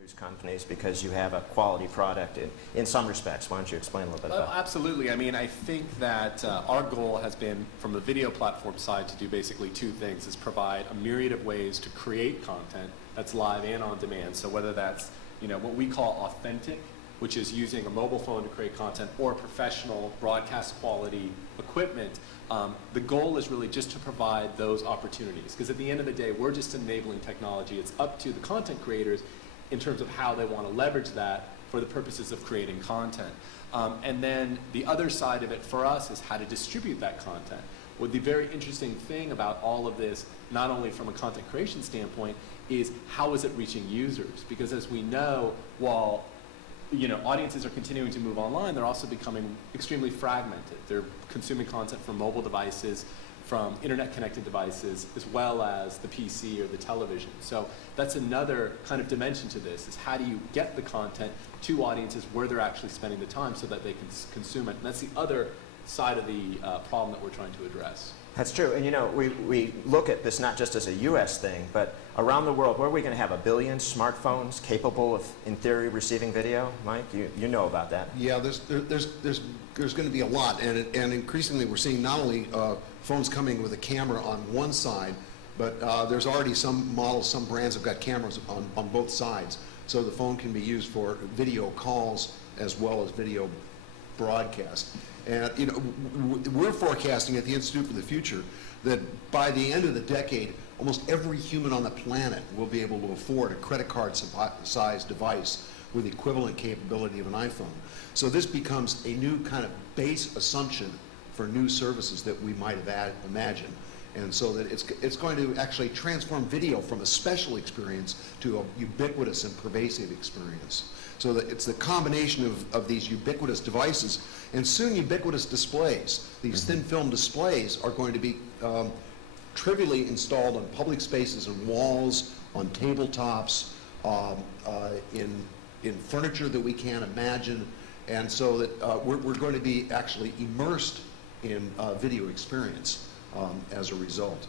news companies because you have a quality product in some respects. Why don't you explain a little bit about that? Absolutely. I mean, I think that our goal has been, from the video platform side, to do basically two things, is provide a myriad of ways to create content that's live and on demand. So whether that's, what we call authentic, which is using a mobile phone to create content, or professional broadcast quality equipment, the goal is really just to provide those opportunities. Because at the end of the day, we're just enabling technology. It's up to the content creators in terms of how they want to leverage that for the purposes of creating content. And then the other side of it for us is how to distribute that content. Well, the very interesting thing about all of this, not only from a content creation standpoint, is how is it reaching users? Because as we know, while audiences are continuing to move online, they're also becoming extremely fragmented. They're consuming content from mobile devices, from internet-connected devices, as well as the PC or the television. So that's another kind of dimension to this, is how do you get the content to audiences where they're actually spending the time so that they can consume it. And that's the other side of the problem that we're trying to address. That's true. And we look at this not just as a US thing, but around the world, where are we going to have 1 billion smartphones capable of, in theory, receiving video? Mike, you know about that. Yeah, there's going to be a lot, and increasingly we're seeing not only phones coming with a camera on one side, but there's already some models, some brands have got cameras on both sides. So the phone can be used for video calls as well as video broadcast. And we're forecasting at the Institute for the Future that by the end of the decade, almost every human on the planet will be able to afford a credit card size device with equivalent capability of an iPhone. So this becomes a new kind of base assumption for new services that we might have imagined. And so that it's going to actually transform video from a special experience to a ubiquitous and pervasive experience. So that it's the combination of these ubiquitous devices, and soon ubiquitous displays. These thin film displays are going to be trivially installed on public spaces and walls, on tabletops, in furniture that we can't imagine, and so that we're going to be actually immersed in video experience as a result.